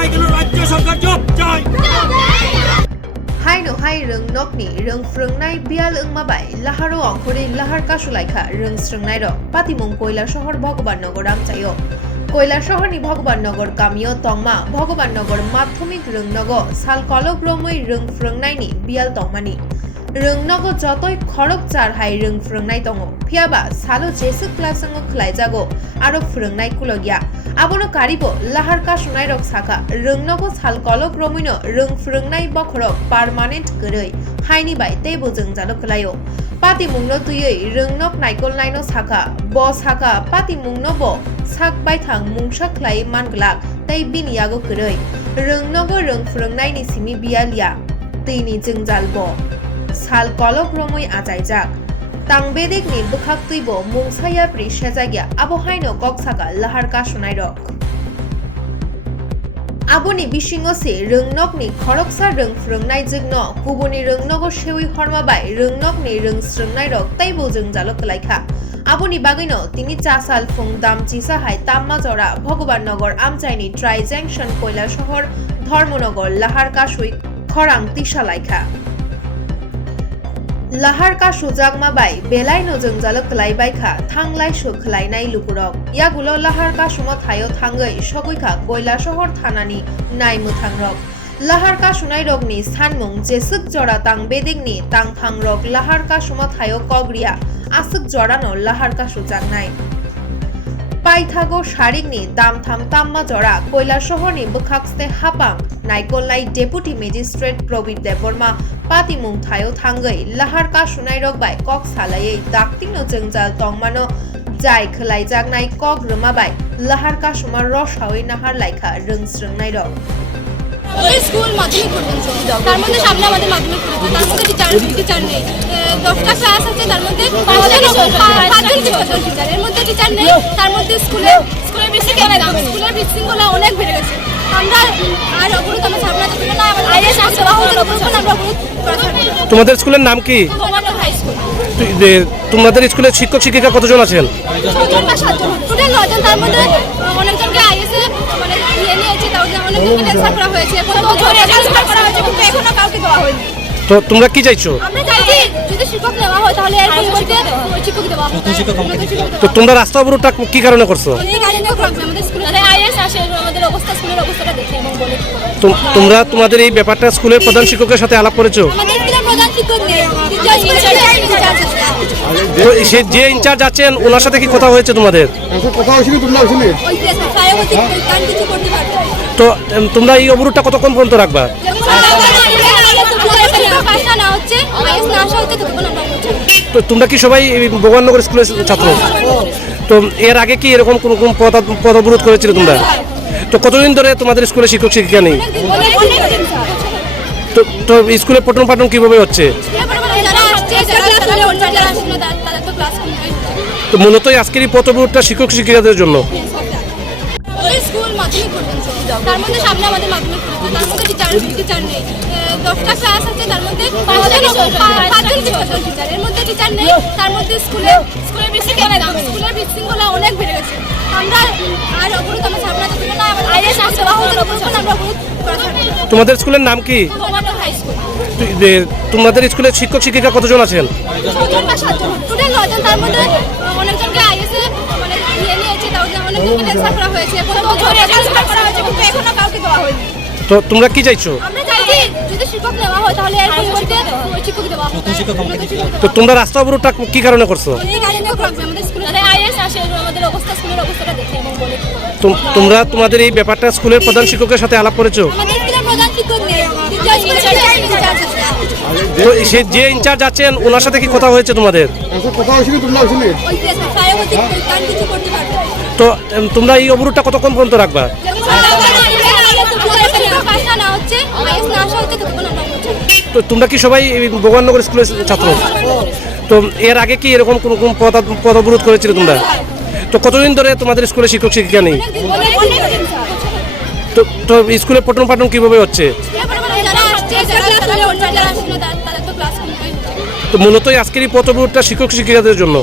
রাজ্য সরকার জব চাই। Haino hai rung nokni rung frungnai bial ungmabai laharo angkore lahar kasulaikha rung strungnai rok patimung koilar শহর ভগবাননগর আমচাইও কৈলাস শহরনি ভগবাননগর কামিও তংমা ভগবাননগর মাধ্যমিক রুংনগ সাল কলগ্রমই রুং ফ্রংনাইনি বিয়াল তংমানি রুংনগ যতই খরক চার হাই রুং ফ্রংনাই তং ফিয়াবা সালো জেসু ক্লাসঙ্গ খ্লাইজাগো আরো ফ্রংনাই কুলগিয়া আবনো কারিবো লাহার কাশুনাই রক সাকা রুংনগ সাল কলগ্রমিনো রুং ফ্রংনাই বখরক পার্মানেন্ট গরৈ হাইনি বাই তেবো जों জালো খলায়ো পাতিমুংনো তুইयै রুংনক নাইকল নাইনো সাকা ব সাকা পাতিমুংনো ব sak baithang mungsak khlai manglak tai biniyago kroi rungnogo rung frungnai ni simi bialia tini jingjal bo sal kolok romoi ajaijak tangbedik ni bukhak tuibo mungsaya pri sejagya abo haino koksaka lahar ka sunai rok aboni bisingo se rungnok ni khoroksa rung frungnai jigno kubuni rungnogo sewi horma bai rungnok ni rung strungnai rok taibo jingjalo klaikha aboni bagino tini chasal phungdam chisa hai tamma jora Bhagwannagar আমচাইনি tri junction Kailashahar Dharmanagar Lahar কাশুই খরাং তিশালাইখা Lahar কাশু জাগমা by বেলাই নজং জালক লাইবাইখা থাংলাই সুখলাইনাই লুকুরক ইয়াগুলো লাহার কাশুমা thio থাঙ্গৈ সগৈখা কয়লা শহর থানানি নাইমুথাংরক লাহার কাশুনাই রগনি সানমুং জেসুক জরা তাং বেদিংনি তাং থাংরক লাহার কাশুমা thio কগরিয়া আসুক জড়ানো লাহার কাশু জাগনাই পাইথাগো শারিকনি দামথাম তাম্মা জড়া কৈলাস শহরনি বখাকস্তে হাপাং নাইকলনাই ডেপুটি ম্যাজিস্ট্রেট প্রবীর দেববর্মা পাতিমুং থায়ো থাঙ্গৈ লাহার কাশুনাই রগবাই কক সালাयै দাকতিনো जोंजाल তংমানো যাই খলাই জাগনাই কক রমাবাই লাহার কাশুমা রসাওই নাহার লাইখা রংস্রংনাই রগ স্কুল মাধ্যমিক পর্যন্ত তার মধ্যে সামনে আমাদের মাধ্যমিক পরীক্ষা তার মধ্যে টিচার নেই 10টা ক্লাস আছে তার মধ্যে 5জন টিচার এর মধ্যে টিচার নেই তার মধ্যে স্কুলের বিশৃঙ্খলা অনেক বেড়ে গেছে আমরা আর অবরোধ আমরা সামনে থাকতে না আইএস আসবা হলো অবরোধ আমরা অবরোধ করা থাকবে। তোমাদের স্কুলের নাম কি? High school. তোমাদের স্কুলে শিক্ষক শিক্ষিকা কতজন আছেন? 6জন বা 7জন টোটাল 9 জন তার মধ্যে অনেকজনকে আইএস মানে ইয়ে নিয়েছে তাও অনেকজনকে ট্রান্সফার করা হয়েছে ট্রান্সফার করা হয়েছে কিন্তু এখনো কাউকে দেওয়া হয়নি। তো তোমরা কি চাইছো? আমরা চাইছি যদি শিক্ষক দেওয়া হয় তাহলে এর পরিবর্তে শিক্ষক দেওয়া হবে। তো তোমরা রাস্তা অবরোধটা কি কারণে করছো? এই কারণে আমাদের স্কুলে আইএস আসে আমাদের অবস্থা স্কুলের অবস্থাটা দেখে এবং বলে তোমরা তোমাদের এই ব্যাপারটা স্কুলের প্রধান শিক্ষকের সাথে আলাপ করেছো? আমাদের স্কুলের প্রধান শিক্ষক নেই তো সে যে ইনচার্জ আছেন ওনার সাথে কি কথা হয়েছে তোমাদের? কথা হয়েছিল তোমরা আসলে তো তোমরা এই অবরোধটা কতক্ষণ পর্যন্ত রাখবা? তো তোমরা কি সবাই ভগবাননগর স্কুলের ছাত্র? তো এর আগে কি এরকম কোন পদ অবরোধ করেছিলে তোমরা? তো কতদিন ধরে তোমাদের স্কুলে শিক্ষক শিক্ষিকা নেই? তো স্কুলে পঠন পাঠন কিভাবে হচ্ছে? তো মূলত আজকের এই পথ অবরোধটা শিক্ষক শিক্ষিকাদের জন্য। স্কুল মাধ্যমিক পর্যন্ত তার মধ্যে সামনে আমাদের মাধ্যমিক পরীক্ষা তার মধ্যে টিচার নেই 10টা ক্লাস আছে তার মধ্যে 5জন টিচার এর মধ্যে টিচার নেই তার মধ্যে স্কুলের বিশৃঙ্খলা অনেক বেড়ে গেছে আমরা আর অবরোধ আমরা সামনে থাকতে না আইএস আসবা হলো অবরোধ আমরা অবরোধ করা থাকবে। তোমাদের স্কুলের নাম কি? High school. তোমাদের স্কুলে শিক্ষক শিক্ষিকা কতজন আছেন? 6জন বা 7জন টোটাল 9 জন তার মধ্যে অনেকজনকে আইএস মানে ইয়ে নিয়েছে তাও অনেকজনকে ট্রান্সফার করা হয়েছে ট্রান্সফার করা হয়েছে কিন্তু এখনো কাউকে দেওয়া হয়নি। তো তোমরা কি চাইছো? আমরা চাইছি যদি শিক্ষক দেওয়া হয় তাহলে এর পরিবর্তে শিক্ষক দেওয়া হবে। তো তোমরা রাস্তা অবরোধটা কি কারণে করছো? এই কারণে আমাদের স্কুলে আইএস আসে আমাদের অবস্থা স্কুলের অবস্থাটা দেখে এবং বলে তোমরা তোমাদের এই ব্যাপারটা স্কুলের প্রধান শিক্ষকের সাথে আলাপ করেছো? আমাদের স্কুলের প্রধান শিক্ষক নেই তো সে যে ইনচার্জ আছেন ওনার সাথে কি কথা হয়েছে তোমাদের? কথা হয়েছিল তোমরা আসলে তো তোমরা এই অবরোধটা কতক্ষণ পর্যন্ত রাখবা? তো তোমরা কি সবাই ভগবাননগর স্কুলের ছাত্র? তো এর আগে কি এরকম কোন পদ অবরোধ করেছিলে তোমরা? তো কতদিন ধরে তোমাদের স্কুলে শিক্ষক শিক্ষিকা নেই? তো স্কুলে পঠন পাঠন কিভাবে হচ্ছে? তো মূলত আজকের এই পথ অবরোধটা শিক্ষক শিক্ষিকাদের জন্য।